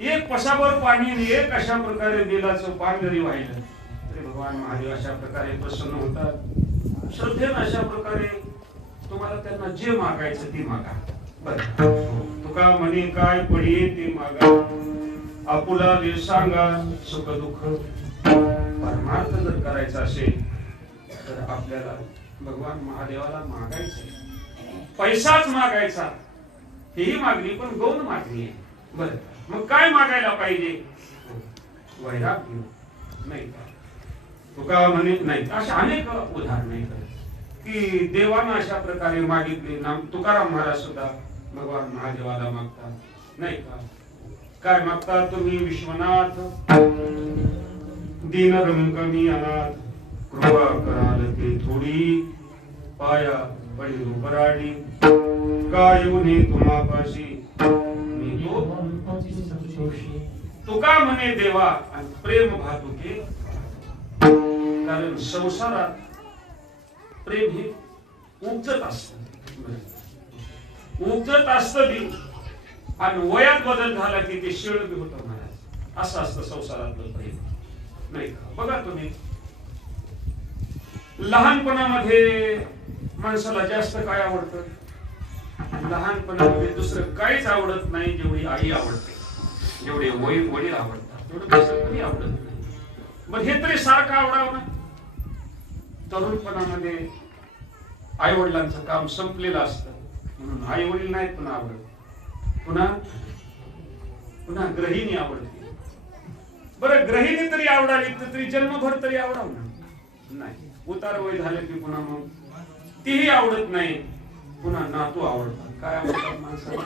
एक पसाभर पाणी आणि एक अशा प्रकारे बेलाचं पान जरी वाहिलं तरी भगवान महादेव अशा प्रकारे प्रसन्न होतात. श्रद्धेनं अशा प्रकारे तुम्हाला त्यांना जे मागायचं ते मागा. बरं, तुका म्हणे काय पडे ते मागा, आपुला दे सांगा सुख दुःख. परमार्थ जर करायचा असेल तर आपल्याला भगवान महादेवाला मागायचं. पैसाच मागायचा ही मागणी पण गौण मागणी आहे. बरं, मग काय मागायला पाहिजे? वैराग्य नाही का? तुका म्हणे नाही, अशा अनेक उदाहरण आहेत की देवानं अशा प्रकारे मागितले. तुकाराम महाराज सुद्धा भगवान महादेवाला मागतात नाही का? काय मागता तुम्ही? विश्वनाथ दीन रंकमी अनाथ, कृपा कराल ते थोडी, पाया पडी बराडी, काय उन्हे तुम्हापाशी मी तो. तुका म्हणे देवा आणि प्रेम भातुके. कारण संसारात प्रेम हे उपजत असत, उपजत असत बी, आणि वयात बदल झाला की ते शिळ बी होत महाराज. असं असतं संसारातलं प्रेम नाही का? बघा तुम्ही, लहानपणामध्ये माणसाला जास्त काय आवडतं? लहानपणामध्ये दुसरं काहीच आवडत नाही जेवढी आई आवडते, जेवढे वडील आवडतात तेवढं दुसरं कोणी आवडत नाही. मग हे तरी सारखं आवडावं ना. तरुणपणामध्ये आई वडिलांचं काम संपलेलं असतं म्हणून आई वडील नाहीत पुन्हा आवडत. पुन्हा पुन्हा गृहिणी आवडते. बरं, गृहिणी तरी आवडावी तरी जन्मभर तरी आवडावं ना. नाही, उतार वय झालं की पुन्हा मग तीही आवडत नाही. पुन्हा नातू आवडतात. काय आवडतात माणसाला?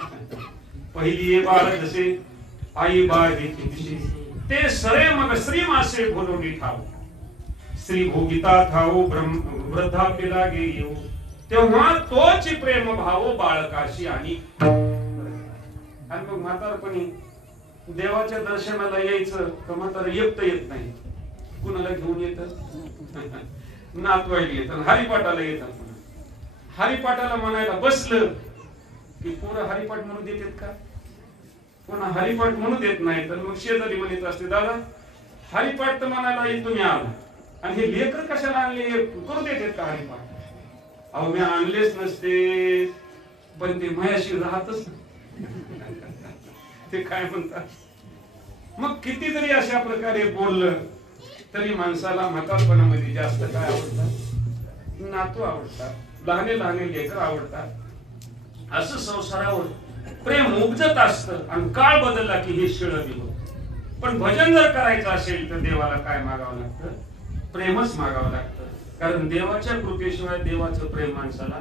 पहिली ये बाळ जसे आई बाळ घेते दिसे, ते सरे मग श्री मासे बोलवणी ठाव, श्री भोगिता ठाऊ वृद्धाप्य लागे येऊ, तेव्हा तोच प्रेम भाव बाळकाशी. आणि मग म्हातारपणी देवाच्या दर्शनाला यायचं तर म्हातार एकटं येत नाही. कुणाला घेऊन येतं? नातवाईला येतं, हरिपाठाला येतात. हरिपाठाला म्हणायला बसलं की पोरं हरिपाठ म्हणू देतात का? पुन्हा हरिपाठ म्हणू देत नाही तर मग शेजारी म्हणत असते, दादा हरिपाठ तर म्हणायला तुम्ही आला आणि हे लेकर कशाला आणले, करू देतात का हरिपाठ? अहो मी आणलेच नसते, पण ते मयाशी राहतच ते काय म्हणतात. मग किती जरी अशा प्रकारे बोललं तरी माणसाला म्हातारपणामध्ये जास्त काय आवडतात? नातू आवडतात, लहाने लहाने लेकर आवडतात. असं संसारावर प्रेम उपजत असतं आणि काळ बदलला की हे शिळ बी होतं. पण भजन जर करायचं असेल तर देवाला काय मागावं लागतं? प्रेमच मागावं लागतं. कारण देवाच्या कृपेशिवाय देवाचं प्रेम माणसाला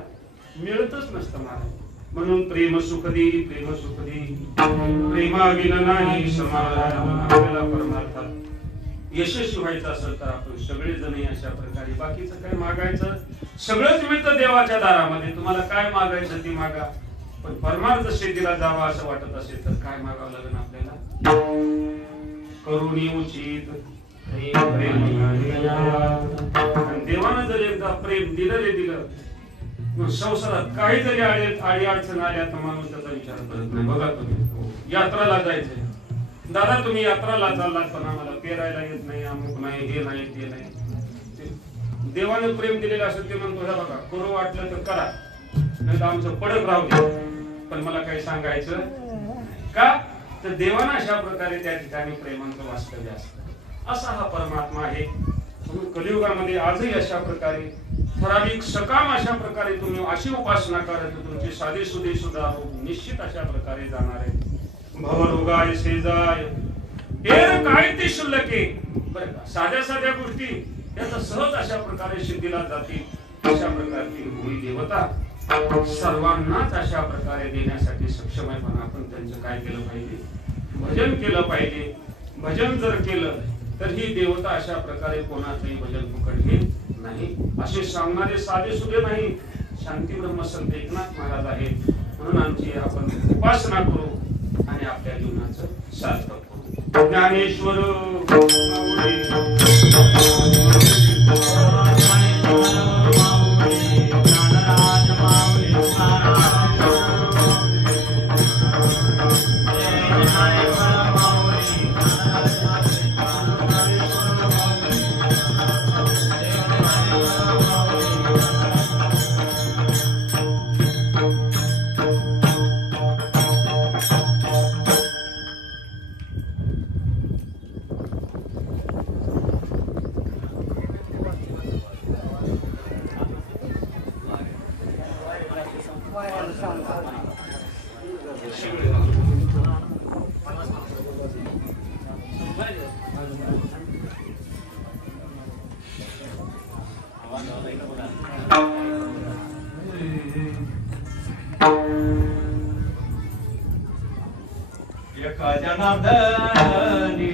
मिळतच नसतं महाराज. म्हणून प्रेम सुख दे, प्रेम सुख दे, प्रेमाविना नाही समाधान. आपल्याला परमार्थात यशस्वी व्हायचं असेल तर आपण सगळेजण अशा प्रकारे बाकीचं काय मागायचं? सगळंच मिळतं देवाच्या दारामध्ये. तुम्हाला काय मागायचं ते मागा. पण परमार्थ शेतीला जावा असं वाटत असेल तर काय मागावं लागेल आपल्याला? करुणी उचित देवानं जर एकदा प्रेम दिलं रे दिलं, संसारात काही जरी आडी अडचण आल्या तर माणूस त्याचा विचार करत नाही. बघा तुम्ही यात्राला जायचंय, दादा तुम्ही यात्राला चाललात पण आम्हाला पेरायला येत नाही, अमुक नाही, हे नाही, ते नाही. देवानं प्रेम दिलेलं असेल ते म्हणतो, हे बघा करू वाटलं तर करा, नाही तर आमचं पडत राहू दे, पण मला काही सांगायचं का? तर देवानं अशा प्रकारे त्या ठिकाणी प्रेमाचं वास्तव्य असतं. असा हा परमात्मा आहे. म्हणून कलियुगामध्ये आजही अशा प्रकारे ठराविक सकाम अशा प्रकारे तुम्ही अशी उपासना करत तुमचे साधे सुधे सुद्धा निश्चित अशा प्रकारे जाणार आहे. भवरोगाय शेजाय एर काय ते शुल्लके. बरं का, साध्या साध्या गोष्टी त्याचा सहज अशा प्रकारे सिद्धीला जातील. अशा प्रकारची होळी देवता सर्वांनाच अशा प्रकारे देण्यासाठी सक्षम आहे. पण आपण त्यांचं काय केलं पाहिजे? भजन केलं पाहिजे. भजन जर केलं तर ही देवता अशा प्रकारे कोणाचंही भजन फुकट घेत नाही. असे सांगणारे साधे सुधे नाही, शांती ब्रह्मसंत एकनाथ महाराज आहेत. म्हणून आमची आपण उपासना करू आणि आपल्या जीवनाचं सार्थक करू. ज्ञानेश्वर माऊली जनार्दनी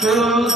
Guru